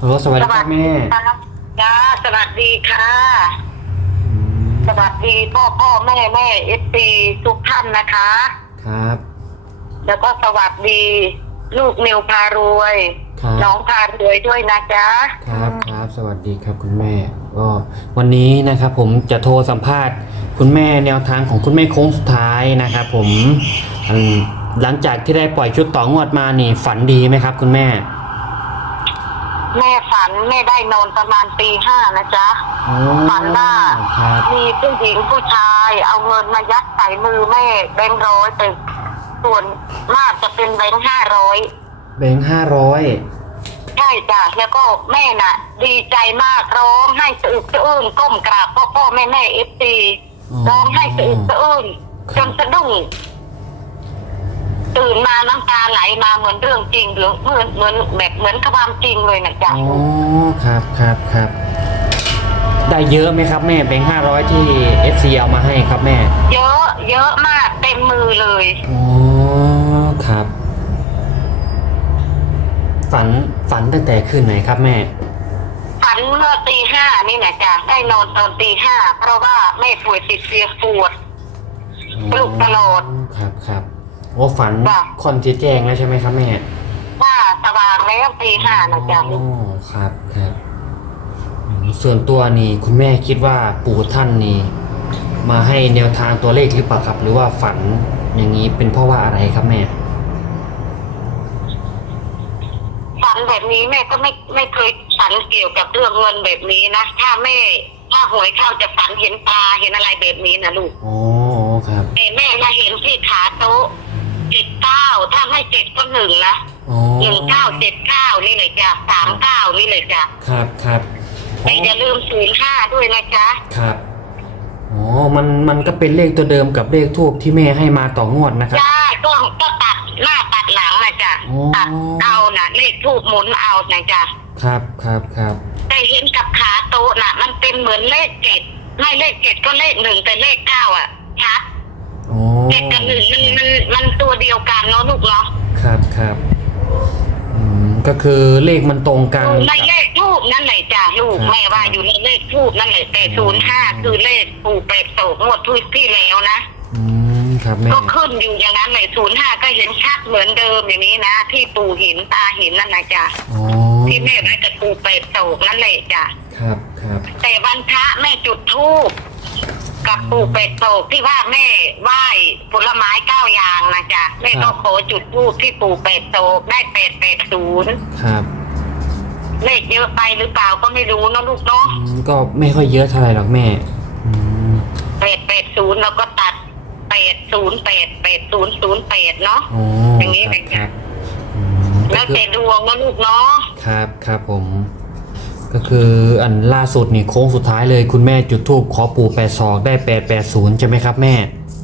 ฮัลโหลสวัสดีครับแม่ ครับจ้าสวัสดีค่ะอืมสวัสดีพ่อพ่อแม่แม่เอฟซีทุกท่านนะคะ ครับ แล้วก็สวัสดี ลูกนิวพารวย ครับ น้องพารวยด้วยนะจ๊ะครับครับสวัสดีครับคุณแม่ก็วันนี้นะครับผมจะโทรสัมภาษณ์ คุณแม่แนวทางของคุณแม่โค้งสุดท้ายนะครับผมอันหลังจากที่ได้ปล่อยชุดต่องวดมานี่ฝันดีไหมครับ คุณแม่ แม่ฝันแม่ได้นอนประมาณตีห้านะจ๊ะ โอ้ฝันว่าครับมีผู้หญิงผู้ชาย เอาเงินมายัดใส่มือแม่แบงค์ร้อยแต่ส่วนมากจะเป็นแบงค์ห้าร้อยแบงค์ห้าร้อยใช่จ้ะแล้วก็แม่น่ะ ดีใจมากร้องให้สะอึกสะอื้นก้มกราบพ่อพ่อแม่แม่เอฟซีร้องให้สะอึกสะอื้นจนสะดุ้ง ตื่นมาน้ำตาไหลมาเหมือนเรื่องจริงหรือเหมือนเหมือนแบบเหมือนความจริงเลยนะจ๊ะ อ๋อครับครับครับได้เยอะไหมครับแม่แบงค์ห้าร้อยที่เอฟซีเอามาให้ครับแม่เยอะ เยอะมากเต็มมือเลย อ๋อครับ ฝันฝันตั้งแต่คืนไหนครับแม่ ฝันเมื่อตีห้านี่นะจ๊ะได้นอนตอนตีห้าเพราะว่าแม่ป่วยติดเตียงปวด ปลุกตลอด ครับครับ โอ้ฝันจ้ะ คนที่แจ้งแล้วใช่ไหมครับแม่ว่าสว่างแล้วตีห้านะจ๊ะอ๋อครับครับอืมส่วนตัวนี่คุณแม่คิดว่าปู่ท่านนี่ มาให้แนวทางตัวเลขหรือเปล่าครับ หรือว่าฝันอย่างนี้เป็นเพราะว่าอะไรครับแม่ ฝันแบบนี้แม่ก็ไม่ไม่เคยฝันเกี่ยวกับเรื่องเงินแบบนี้นะ ถ้าแม่ถ้าหวยเข้าจะฝันเห็นปลาเห็นอะไรแบบนี้นะลูกอ๋อครับแต่แม่มาเห็นที่ขาโต๊ะเจ็ดเก้าถ้าไม่เจ็ดก็หนึ่งนะอ๋อหนึ่งเก้าเจ็ดเก้านี่เลยจ้ะสามเก้านี่เลยจ้ะครับครับแต่อย่าลืมศูนย์ห้าด้วยนะจ๊ะครับอ๋อมันมันก็เป็นเลขตัวเดิมกับเลขทูบที่แม่ให้มาต่องวดนะครับ จ้าก็ก็ตัดหน้าตัดหลังนะจ๊ะอ๋อ ตัดเอานะเลขทูบหมุนเอานะจ๊ะครับครับครับแต่เห็นกับขาโต๊ะน่ะ มันเป็นเหมือนเลขเจ็ดไม่เลขเจ็ดก็เลขหนึ่งแต่เลขเก้าอะชัดอ๋อ เจ็ดกับหนึ่งมันมันมันตัวเดียวกันเนาะลูกเนาะครับครับอืมก็คือเลขมันตรงกันในเลขทูบนั่นแหละจ้ะลูกครับแม่ว่าอยู่ในเลขทูบนั่นแหละแต่ศูนย์ห้าคือเลขปู่เป็ดโตกงวดทุที่แล้วนะอืมครับแม่ก็ขึ้นอยู่อย่างนั้นเลยศูนย์ห้าก็เห็นชัดเหมือนเดิมอย่างนี้นะที่ปู่เห็นตาเห็นนั่นนะจ๊ะอ๋อที่แม่ไว้กับปู่เป็ดโตกนั่นแหละจ้ะครับครับแต่วันพระแม่จุดธูป กับปู่เป็ดโตกที่ว่าแม่ไหว้ผลไม้เก้าอย่างนะจ๊ะแม่ก็ขอจุดธูปที่ปู่เป็ดโตกได้เป็ดเป็ดศูนย์ครับเลขเยอะไปหรือเปล่าก็ไม่รู้เนอะลูกเนาะอืมก็ไม่ค่อยเยอะเท่าไหร่หรอกแม่อืมเป็ดเป็ดศูนย์เราก็ตัดเป็ดศูนย์เป็ดเป็ดศูนย์ศูนย์เป็ดเนาะ อ๋อออย่างนี้ครับเป็นไงครับอืมก็แล้วคือแต่ดวงนะลูกเนาะครับครับผม ก็คืออันล่าสุดนี่โค้งสุดท้ายเลย คุณแม่จุดทูบขอปู่แปดศอกได้แปดแปดศูนย์ใช่ไหมครับแม่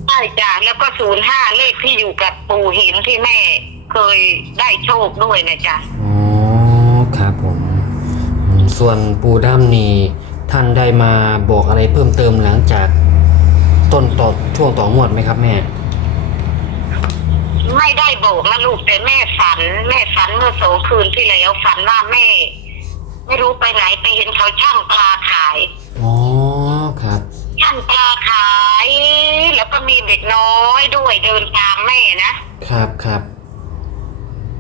ใช่จ้ะแล้วก็ศูนย์ห้าเลขที่อยู่กับปู่หินที่แม่เคยได้โชคด้วยนะจ๊ะอ๋อครับผมอืมส่วนปู่ด้ามนี่ท่านได้มาบอกอะไรเพิ่มเติมหลังจาก ต้นต่อช่วงต่องวดไหมครับแม่ ไม่ได้บอกนะลูกแต่แม่ฝัน แม่ฝันเมื่อสองคืนที่แล้วฝันว่าแม่ ไม่รู้ไปไหนไปเห็นเขาช่างปลาขาย อ๋อครับ ช่างปลาขาย แล้วก็มีเด็กน้อยด้วยเดินตามแม่นะครับครับ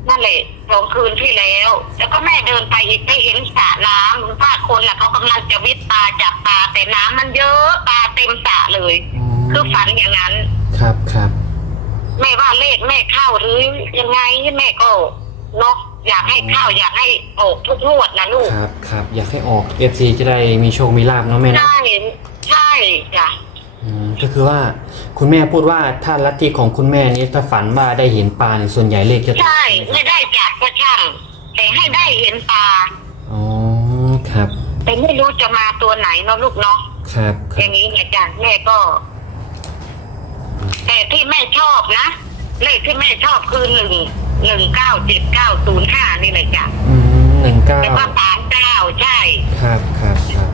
นั่นแหละสองคืนที่แล้ว แล้วก็แม่เดินไปอีกไปเห็นสระน้ำว่าคนน่ะเขากำลังจะวิทย์ปลาจับปลาแต่น้ำมันเยอะปลาเต็มสระเลย อ๋อคือฝันอย่างนั้น ครับครับแม่ว่าเลขแม่เข้าหรือยังไงแม่ก็เนาะ อยากให้เข้าอยากให้ออกทุกงวดนะลูกครับครับอยากให้ออก FC จะได้มีโชคมีลาบเนาะแม่เนาะใช่ใช่จ้ะอืมก็คือว่าคุณแม่พูดว่าถ้าลัทธิของคุณแม่นี้ถ้าฝันว่าได้เห็นปลาเนี่ยส่วนใหญ่เลขจะถูกใช่ไม่ได้จัดก็ช่างแต่ให้ได้เห็นปลาอ๋อครับแต่ไม่รู้จะมาตัวไหนเนาะลูกเนาะครับคอรับย่างนี้ไงจ้ะแม่ก็ แต่ที่แม่ชอบนะเลขที่แม่ชอบคือหนึ่ง หนึ่งเก้าเจ็ดเก้าศูนย์ห้านี่เลยจ้ะอืมหนึ่งเก้าแล้วก็สามเก้าใช่ ครับครับครับ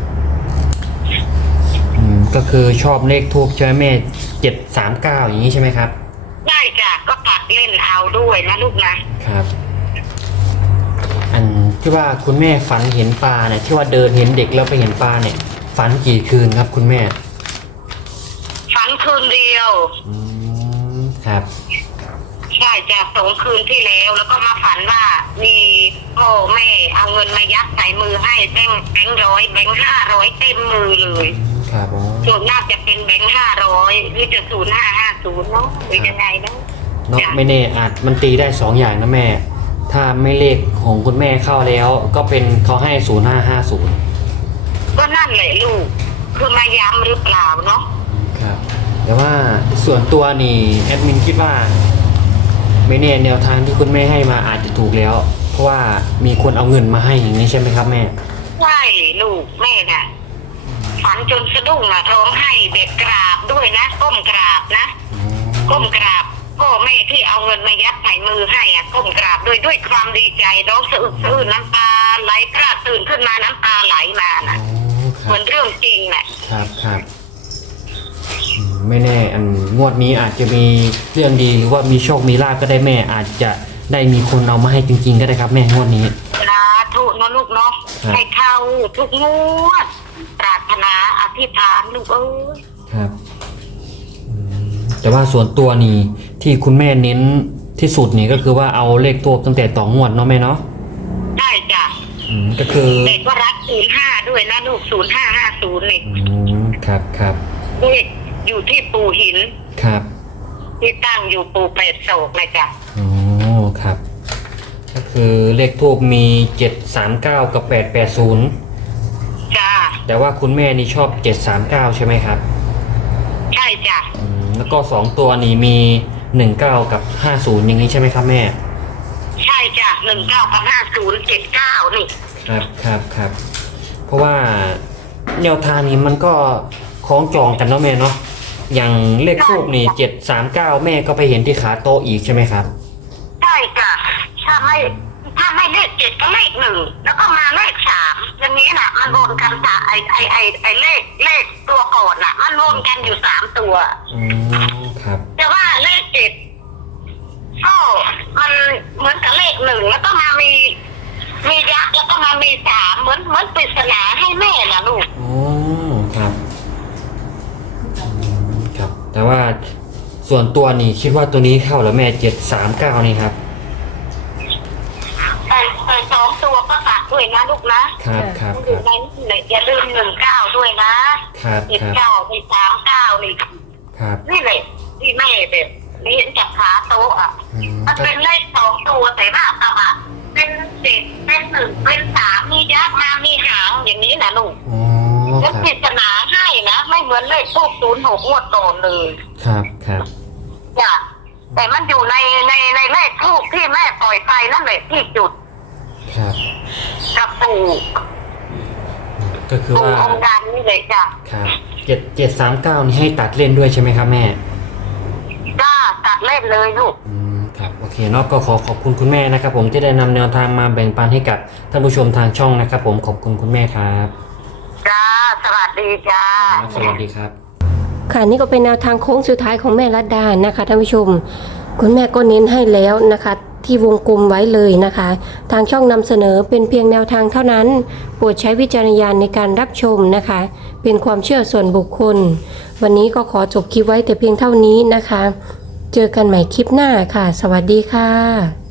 อืมก็คือชอบเลขทูบใช่ไหมแม่เจ็ดสามเก้าอย่างนี้ใช่ไหมครับ ได้จ้ะก็ตัดเล่นเอาด้วยนะลูกนะครับ อันที่ว่าคุณแม่ฝันเห็นปลาเนี่ยที่ว่าเดินเห็นเด็กแล้วไปเห็นปลาเนี่ย ฝันกี่คืนครับคุณแม่ฝันคืนเดียว อืมครับ ใช่จากสองคืนที่แล้ว แล้วก็มาฝันว่ามีพ่อแม่เอาเงินมายัดใส่มือให้แบงค์แบงค์ร้อยแบงค์ห้าร้อยเต็มมือเลยครับอ๋อส่วนมากจะเป็นแบงค์ห้าร้อยหรือจะศูนย์ห้าห้าศูนย์เนาะหรือยังไงเนาะเนาะจ้ะไม่แน่อาจมันตีได้สองอย่างนะแม่ ถ้าไม่เลขของคุณแม่เข้าแล้ว ก็เป็นเขาให้ศูนย์ห้าห้าศูนย์ก็นั่นแหละลูก คือมาย้ำหรือเปล่าเนาะครับ แต่ว่าส่วนตัวนี่แอดมินคิดว่า ไม่แน่แนวทางที่คุณแม่ให้มาอาจจะถูกแล้ว เพราะว่ามีคนเอาเงินมาให้อย่างนี้ใช่ไหมครับแม่ ใช่ลูกแม่น่ะฝันจนสะดุ้งอะร้องไห้เด็กกราบด้วยนะก้มกราบนะก้มกราบพ่อแม่ที่เอาเงินมายัดใส่มือให้อะก้มกราบด้วยด้วยความดีใจร้องสะอึกสะอื้นน้ำตาไหลพราดตื่นขึ้นมาน้ำตาไหลมาอ๋อน่ะคเหรัมือบนเรื่องจริงน่ะครับครับอืม ไม่แน่อันงวดนี้อาจจะมีเรื่องดีหรือว่ามีโชคมีลาภก็ได้แม่ อาจจะได้มีคนเอามาให้จริง ๆ ก็ได้ครับแม่งวดนี้ สาธุเนาะลูกเนาะครับ ให้เข้าทุกงวดปรารถนาอธิษฐานลูกเอ้ยครับอืมแต่ว่าส่วนตัวนี่ที่คุณแม่เน้นที่สุดนี่ก็คือว่าเอาเลขตัวตั้งแต่ต่องวดเนาะแม่เนาะได้จ้ะอืมก็คือเด็กก็รักศูนย์ห้าด้วยนะลูกศูนย์ห้าห้าศูนย์นี่อืมครับครับเลข อยู่ที่ปูหิน ครับที่ตั้งอยู่ปูเป็ดโศกนะจ๊ะอ๋อครับ ก็คือเลขทูบมีเจ็ดสามเก้ากับแปดแปดศูนย์จ้าแต่ว่าคุณแม่นี่ชอบเจ็ดสามเก้าใช่ไหมครับใช่จ้ะอืมแล้วก็สองตัวนี้มีหนึ่งเก้ากับห้าศูนย์อย่างนี้ใช่ไหมครับแม่ ใช่จ้ะหนึ่งเก้ากับห้าศูนย์เจ็ดเก้านี่ครับครับครับ เพราะว่าแนวทางนี้มันก็คล้องจองกันเนาะแม่เนาะ อย่างเลขทูบนี่เจ็ดสามเก้าแม่ก็ไปเห็นที่ขาโต๊ะอีกใช่ไหมครับ ใช่จ้ะถ้าไม่ถ้าไม่เลขเจ็ดก็เลขหนึ่งแล้วก็มาเลขสามอย่างนี้น่ะ มันรวมกันจ้ะไอไอไอไอเลขเลขตัวก่อนน่ะ มันรวมกันอยู่สามตัว อืมครับ แต่ว่าเลขเจ็ดก็มันเหมือนกับเลขหนึ่งแล้วก็มามี มียักษ์แล้วก็มามีสามเหมือนเหมือนปริศนาให้แม่นะลูก แต่ว่าส่วนตัวนี่คิดว่าตัวนี้เข้าแล้วแม่เจ็ดสามเก้านี่ครับแต่แต่สองตัวก็ตัดด้วยนะลูกนะครับครับอคยู่รับในนี่เลยอย่าลืมหนึ่งเก้าด้วยนะครับเจ็ดครับเก้าไปสามเก้านี่ครับนี่เลยที่แม่แบบเห็นจากขาโต๊ะอะ อืมมันก็เป็นเลขสองตัวแต่ว่าตับอะเป็นเจ็ดเป็นหนึ่งเป็นสามมียักษ์มามีหางอย่างนี้นะลูก อ๋อ แล้วครับ ปริศนาให้นะ ไม่เหมือนเลขพวกศูนย์หกงวดก่อนเลยครับครับจ้ะแต่มันอยู่ในในในเลขทูกที่แม่ปล่อยไปนั่นแหละที่จุดครับ กับปู่ก็คือปู่ว่าองค์ดำนี่เลยจ้ะครับเจ็ดเจ็ดสามเก้านี่ให้ตัดเล่นด้วยใช่ไหมครับแม่ จ้าตัดเล่นเลยลูก อืมครับโอเคเนาะก็ขอขอบคุณคุณแม่นะครับ ผมที่ได้นำแนวทางมาแบ่งปันให้กับท่านผู้ชมทางช่องนะครับ ผมขอบคุณคุณแม่ครับจ้าสวัส ดีจ้าครับสวัสดีครับ ค่ะนี่ก็เป็นแนวทางโค้งสุดท้ายของแม่รัดดานะคะท่านผู้ชม คุณแม่ก็เน้นให้แล้วนะคะ ที่วงกลมไว้เลยนะคะ ทางช่องนำเสนอเป็นเพียงแนวทางเท่านั้นโปรดใช้วิจารณญาณในการรับชมนะคะ เป็นความเชื่อส่วนบุคคล วันนี้ก็ขอจบคลิปไว้แต่เพียงเท่านี้นะคะ เจอกันใหม่คลิปหน้าค่ะ สวัสดีค่ะ